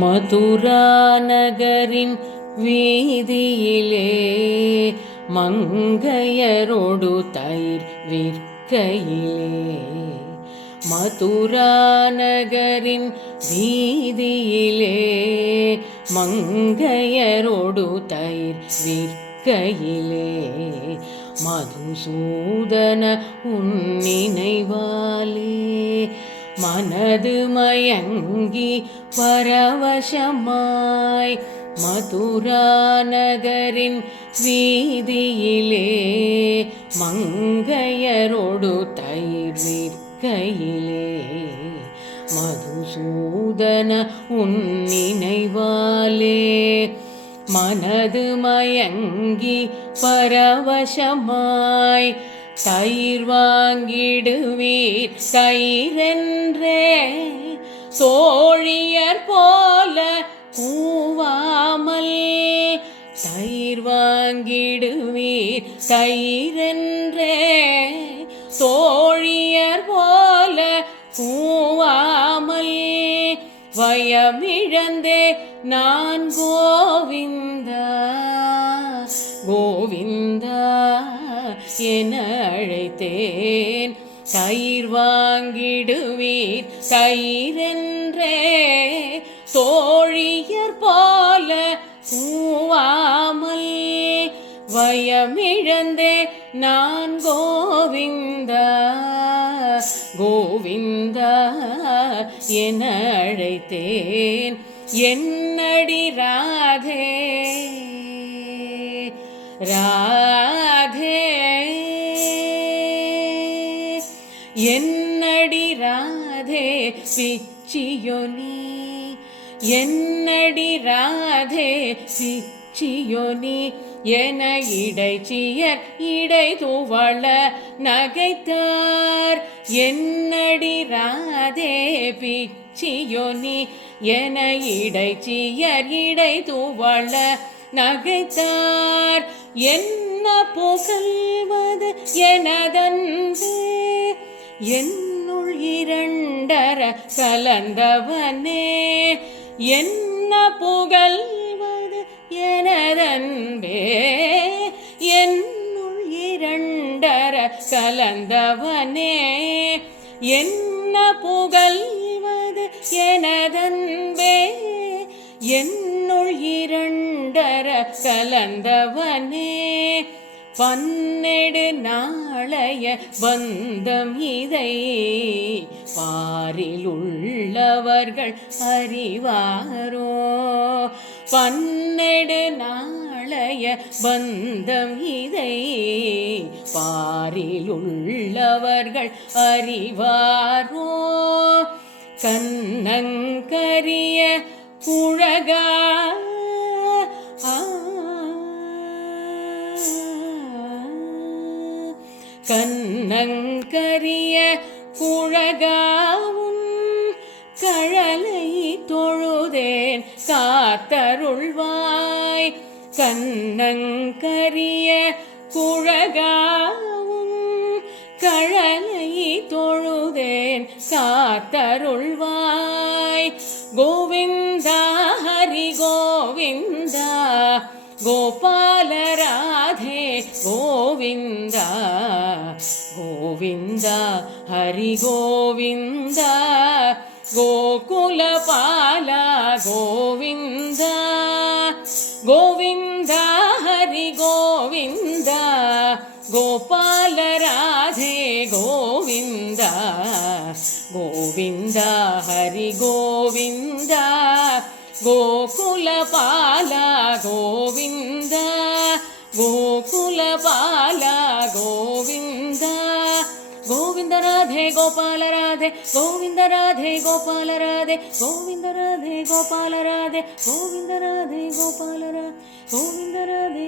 மதுரா நகரின் வீதியிலே மங்கையரோடு தயிர் விற்கையிலே. மதுரா நகரின் வீதியிலே மங்கையரோடு தயிர் விற்கையிலே. மதுசூதன உன் நினைவாலே மனது மயங்கி பரவசமாய் மதுரா நகரின் வீதியிலே மங்கையரோடு தயிர் விற்கையிலே. மதுசூதன உன் நினைவாலே மனது மயங்கி பரவசமாய் தயிர் வாங்கிடுவீர் தயிரென்றே தோழியர் போல கூவாமல். தயிர் வாங்கிடுவீர் தயிரென்றே தோழியர் போல கூவாமல். வயமிழந்தே நான் கோவிந்தா கோவிந்தா என அழைத்தேன். தயிர் வாங்கிடுவீர் தயிரென்றே தோழியர் போல கூவாமல். வயமிழந்தே நான் கோவிந்தா கோவிந்தா என அழைத்தேன். என்னடி ராதே ராதே என்னடி ராதே பிச்சியொனி. என்னடி ராதே பிச்சியொனி என இடைச்சியர் இடை துவள நகைத்தார். என்னடி ராதே பிச்சியொனி என இடைச்சியர் இடை துவள நகைத்தார். என்ன புகழ்வது எனதன்பே என்னுள் இரண்டர கலந்தவனே. என்ன புகழ்வது எனதன்பே என்னுள் இரண்டர கலந்தவனே. என்ன புகழ்வது எனதன்பே என்னுள் இரண்டர கலந்தவனே. பன்னெடு நாளைய பந்தம் இதை பாரில் உள்ளவர்கள் அறிவாரோ. பன்னெடு நாளைய பந்தம் இதை பாரில் உள்ளவர்கள் அறிவாரோ. கண்ணங்கரிய குழகா கண்ணங்கரிய குழகாவும் கழலை தொழுதேன் காத்தருள்வாய். கண்ணங்கரிய குழகாவும் கழலை தொழுதேன் காத்தருள்வாய். கோவிந்தா ஹரி கோவிந்தா கோபால ராதே கோவிந்தா கோவிந்தா ஹரி கோவிந்தா கோகுல பாலா கோவிந்தா. கோவிந்தா ஹரி கோவிந்தா கோபால ராதே கோவிந்தா கோவிந்தா ஹரி கோவிந்தா கோகுல பாலா கோவிந்தா கோகுல பாலா கோவிந்தா. கோவிந்த ராதே கோபால ராதே கோவிந்த ராதே கோபால ராதே கோவிந்த ராதே கோபால ராதே கோவிந்த ராதே கோபால ராதே கோவிந்த ராதே